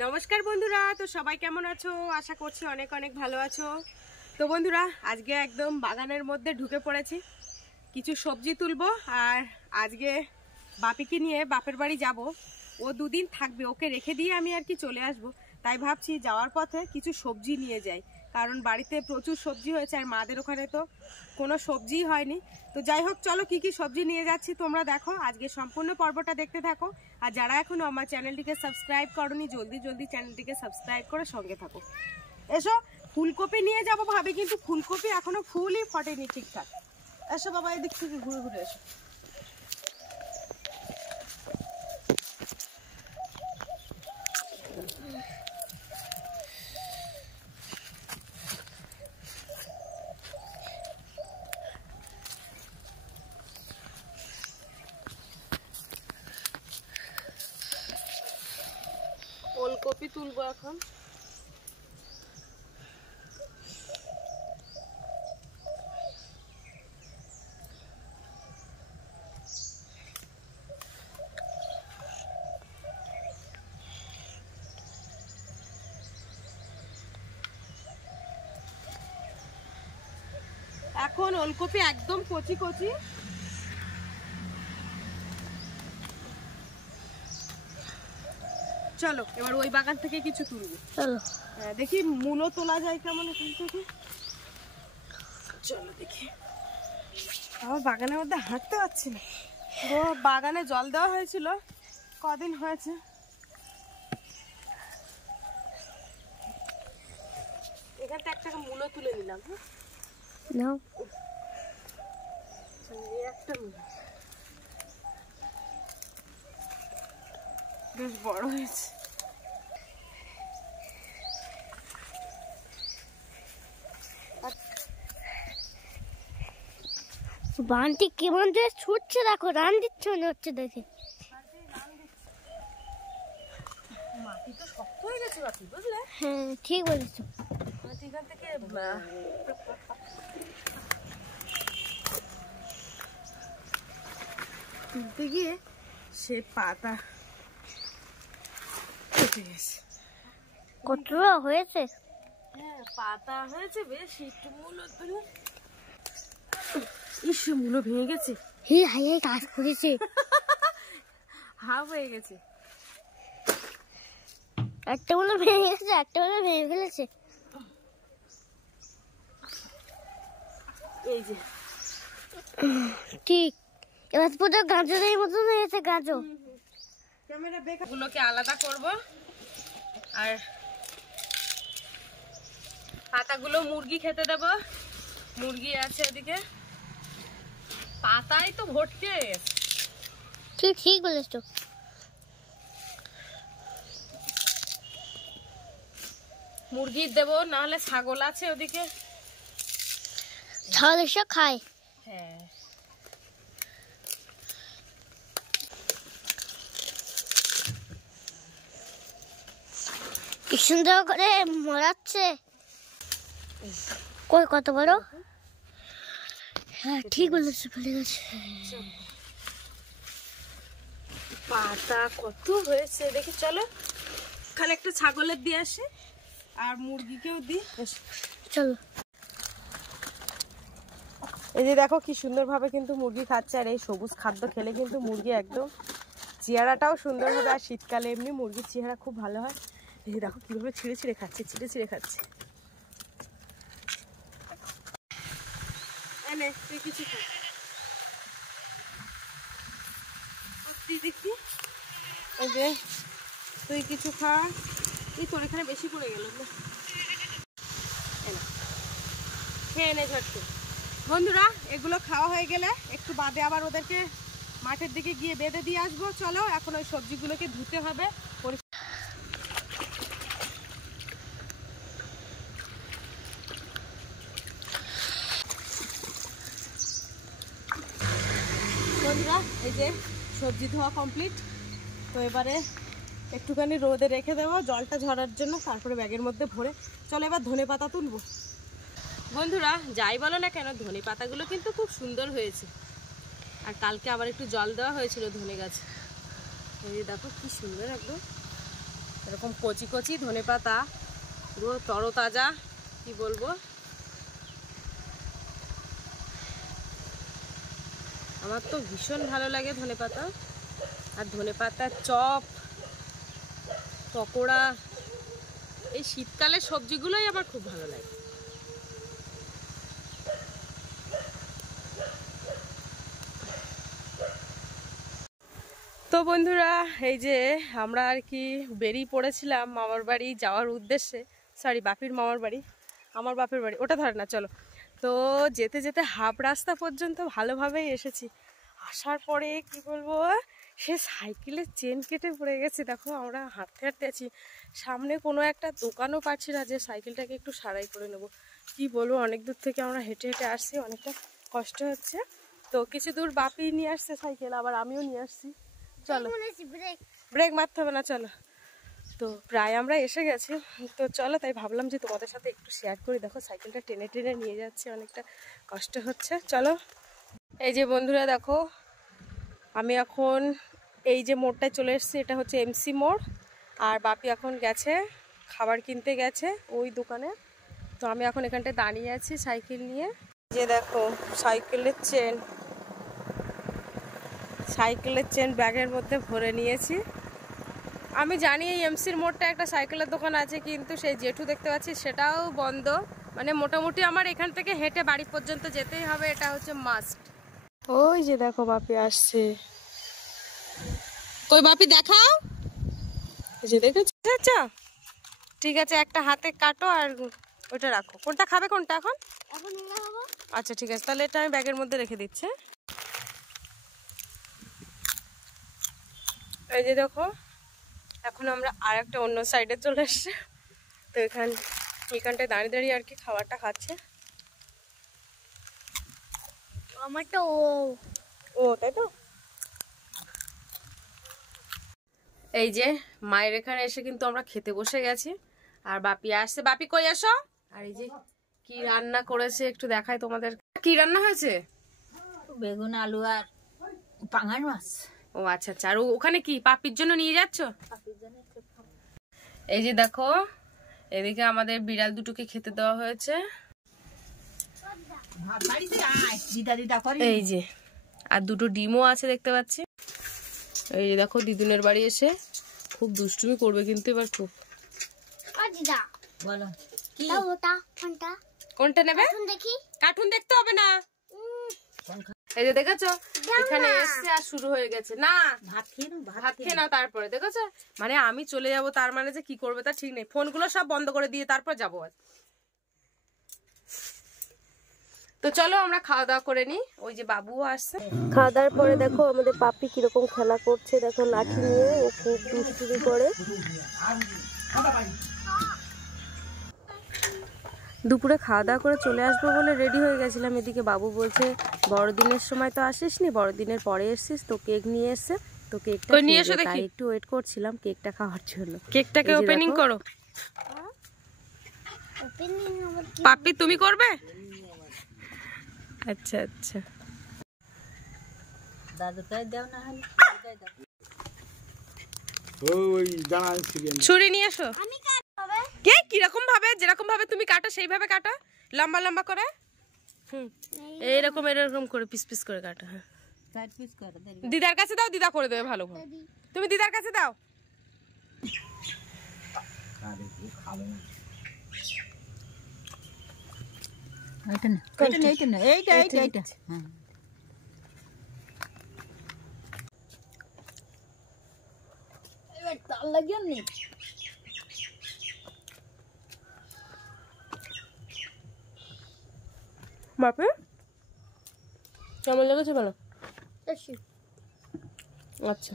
নমস্কার বন্ধুরা, তো সবাই কেমন আছো? আশা করছি অনেক অনেক ভালো আছো। তো বন্ধুরা, আজকে একদম বাগানের মধ্যে ঢুকে পড়েছি, কিছু সবজি তুলবো। আর আজকে বাপিকে নিয়ে বাপের বাড়ি যাব। ও দুদিন থাকবে, ওকে রেখে দিয়ে আমি আর কি চলে আসব। তাই ভাবছি যাওয়ার পথে কিছু সবজি নিয়ে যাই, কারণ বাড়িতে প্রচুর সবজি হয়েছে আর মাদের ওখানে তো কোনো সবজিই হয়নি। তো যাই হোক, চলো কি কি সবজি নিয়ে যাচ্ছি তোমরা দেখো, আজকে সম্পূর্ণ পর্বটা দেখতে থাকো। আর যারা এখনো আমার চ্যানেলটিকে সাবস্ক্রাইব করোনি, জলদি জলদি চ্যানেলটিকে সাবস্ক্রাইব করে সঙ্গে থাকো। এসো, ফুলকপি নিয়ে যাবো ভাবে, কিন্তু ফুলকপি এখনো ফুলই ফটেনি ঠিকঠাক। এসো বাবা, এদিক থেকে ঘুরে ঘুরে এসো। ফুলকপি তুলবো এখন। এখন ওলকপি একদম কচি কচি। চলো এবার ওই বাগান থেকে কিছু তুলবো। চলো দেখি মূলো তোলা যায় কেমন এখান থেকে। চলো দেখি। আমার বাগানের মধ্যে হাঁটতে পারছি না, পুরো বাগানে জল দেওয়া হয়েছিল, কদিন হয়েছে। এখানটা একটা মূলো তুলে নিলাম। হ্যাঁ, একটা মূলো বেশ বড় হয়েছে। বানটি কেমন যে ছুটছে, দেখো রান দিচ্ছে মনে হচ্ছে দেখে। মাটি তো শক্ত হয়ে গেছে বাপি, বুঝলে? হ্যাঁ ঠিক বলেছো। মাটি এখান থেকে তুলতে গিয়ে সে পাতা কেটে গেছে। কতটা হয়েছে? হ্যাঁ পাতা হয়েছে বেশ, একটু মূলো তুলে। ইস, মূলো ভেঙে গেছে। হে হাই হাই, কাজ করেছে। হাফ হয়ে গেছে। একটা মূলো ভেঙে গেছে, একটা মূলো ভেঙে ফেলেছে। এই যে ঠিক, এবার পুরো গাজরের মতন হয়েছে। গাজর ক্যামেরা বেকার। গুলোকে আলাদা করব, আর পাতাগুলো মুরগি খেতে দেব। মুরগি আছে ওদিকে, পাতাই তো ভর্তি হয়ে গেছে। ঠিক ঠিক বলেছো। মুরগি দেব, না হলে ছাগল আছে ওদিকে, ছাগল এসে খায়। হ্যাঁ কি সুন্দর করে মরাচ্ছে। কই কত বড়। হ্যাঁ ঠিক বলেছো, ফেলে গেছে। পাতা কত হয়েছে দেখি। চলো খালি একটা ছাগলের দিয়ে আসে আর মুরগিকেও দিই। চলো। এই যে দেখো কি সুন্দর ভাবে কিন্তু মুরগি খাচ্ছে। আর এই সবুজ খাদ্য খেলে কিন্তু মুরগি একদম চেহারাটাও সুন্দর হবে। আর শীতকালে এমনি মুরগির চেহারা খুব ভালো হয়। এই যে দেখো কিভাবে ছিঁড়ে ছিঁড়ে খাচ্ছে, ছিঁড়ে ছিঁড়ে খাচ্ছে। এনে তুই কিছু খা, দেখি। এই যে তুই কিছু খা। এই তোর এখানে বেশি পড়ে গেল, খেয়ে নে ঝটকে। বন্ধুরা, এগুলো খাওয়া হয়ে গেলে একটু বাদে আবার ওদেরকে মাঠের দিকে গিয়ে বেঁধে দিয়ে আসবো। চলো এখন ওই সবজিগুলোকে ধুতে হবে। বন্ধুরা, এই যে সবজি ধোয়া কমপ্লিট। তো এবারে একটুখানি রোদে রেখে দেবো জলটা ঝরার জন্য, তারপরে ব্যাগের মধ্যে ভরে। চলো এবার ধনে পাতা তুলবো। বন্ধুরা, যাই বলো না কেন, ধনে পাতাগুলো কিন্তু খুব সুন্দর হয়েছে। আর কালকে আবার একটু জল দেওয়া হয়েছিল ধনে গাছে। এই দেখো কি সুন্দর একদম। এরকম কচি কচি ধনেপাতা, পুরো তরতাজা, কি বলবো। আমার তো ভীষণ ভালো লাগে ধনেপাতা, আর ধনেপাতার চপ, পকোড়া, এই শীতকালের সবজিগুলোই আমার খুব ভালো লাগে। তো বন্ধুরা, এই যে আমরা আর কি বেরিয়ে পড়েছিলাম মামার বাড়ি যাওয়ার উদ্দেশ্যে, সরি বাপির মামার বাড়ি, আমার বাপের বাড়ি, ওটা ধরে না, চলো। তো যেতে যেতে হাফ রাস্তা পর্যন্ত ভালোভাবেই এসেছি, আসার পরে কি বলবো, সে সাইকেলের চেন কেটে পড়ে গেছে। দেখো আমরা হাঁটতে হাঁটতে আছি, সামনে কোনো একটা দোকানও পাচ্ছি না যে সাইকেলটাকে একটু সারাই করে নেব। কি বলবো, অনেক দূর থেকে আমরা হেঁটে হেঁটে আসছি, অনেকটা কষ্ট হচ্ছে। তো কিছু দূর বাপি নিয়ে আসছে সাইকেল, আবার আমিও নিয়ে আসছি। চলো, ব্রেক মারতে হবে না, চলো। তো প্রায় আমরা এসে গেছি। তো চলো, তাই ভাবলাম যে তোমাদের সাথে একটু শেয়ার করি। দেখো সাইকেলটা টেনে টেনে নিয়ে যাচ্ছে, অনেকটা কষ্ট হচ্ছে। চলো, এই যে বন্ধুরা দেখো, আমি এখন এই যে মোড়টায় চলে এসেছি, এটা হচ্ছে এমসি মোড়। আর বাপি এখন গেছে খাবার কিনতে গেছে ওই দোকানে। তো আমি এখন এখানটায় দাঁড়িয়ে আছি সাইকেল নিয়ে। যে দেখো সাইকেলের চেন ব্যাগের মধ্যে ভরে নিয়েছি। আমি জানি এই এমসির মোড়টা একটা সাইকেলের দোকান আছে, কিন্তু সেই জেঠু দেখতে পাচ্ছি সেটাও বন্ধ। মানে মোটামুটি আমার এখান থেকে হেঁটে বাড়ি পর্যন্ত যেতেই হবে, এটা হচ্ছে মাস্ট। ওই যে দেখো বাপি আসছে, কই বাপি দেখাও, এই যে দেখেছো। আচ্ছা ঠিক আছে, একটা হাতে কাটো আর ওইটা রাখো। কোনটা খাবে, কোনটা এখন? আচ্ছা ঠিক আছে, তাহলে এটা আমি ব্যাগের মধ্যে রেখে দিচ্ছি। এই যে দেখো, এখন আমরা আর একটা অন্য সাইডে চলে এসছি। তো এখানটায় দাঁড়িয়ে দাঁড়িয়ে আর কি খাবারটা খাচ্ছে। আমারটা ও তাই তো। এই যে মায়ের এখানে এসে কিন্তু আমরা খেতে বসে গেছি, আর বাপি আসছে। বাপি কই আসো। আর এই যে কি রান্না করেছে একটু দেখাই তোমাদের। কি রান্না হয়েছে? বেগুন, আলু আর পাঙাশ মাছ। ও আচ্ছা আচ্ছা। আর ওখানে কি পাপির জন্য নিয়ে যাচ্ছ? এই যে দেখো, এদিকে আমাদের বিড়াল দুটোকে খেতে দেওয়া হয়েছে। এই যে আর দুটো ডিমও আছে দেখতে পাচ্ছি। এই যে দেখো, দিদুনের বাড়ি এসে খুব দুষ্টুমি করবে কিন্তু এবার খুব। বলো কোনটা নেবে? কার্টুন দেখতে হবে না। এই যে দেখেছো, এখানে এসছে আর শুরু হয়ে গেছে। না ভাত খেয়ে নাও তারপরে। দেখেছো, মানে আমি চলে যাব তার মানে যে কি করবে তা ঠিক নেই। ফোনগুলো সব বন্ধ করে দিয়ে তারপর যাবো। তো চলো আমরা খাওয়া দাওয়া করে নি। ওই যে বাবুও আসছে। খাওয়া দাওয়ার পরে দেখো আমাদের পাপি কিরকম খেলা করছে, দেখো লাঠি নিয়ে ও খুব দুষ্টুমি করে। দুপুরে খাওয়া দাওয়া করে চলে আসবো বলে রেডি হয়ে গেছিলাম। এদিকে বাবু বলছে বড়দিনের সময় তো আসিসনি, বড়দিনের পরে এসছিস, তো কেক নিয়ে এসছে, তো কেকটা নিয়ে এসে তাই একটু ওয়েট করছিলাম কেকটা খাওয়ার জন্য। কেকটাকে ওপেনিং করো। পাপি তুমি করবে? আচ্ছা আচ্ছা, দাদুটাই দাও না হলে ছুরি নিয়ে এসো। কে কিরকম ভাবে, যেরকম ভাবে তুমি কাটো সেইভাবে কাটো, লম্বা লম্বা করে। এরকম এরকম করে পিস পিস করে কাটো। হ্যাঁ, দিদার কাছে দাও, দিদা করে দেবে ভালো করে। তুমি দিদার কাছে দাও। বাপে কেমন লেগেছে বলো? আচ্ছা।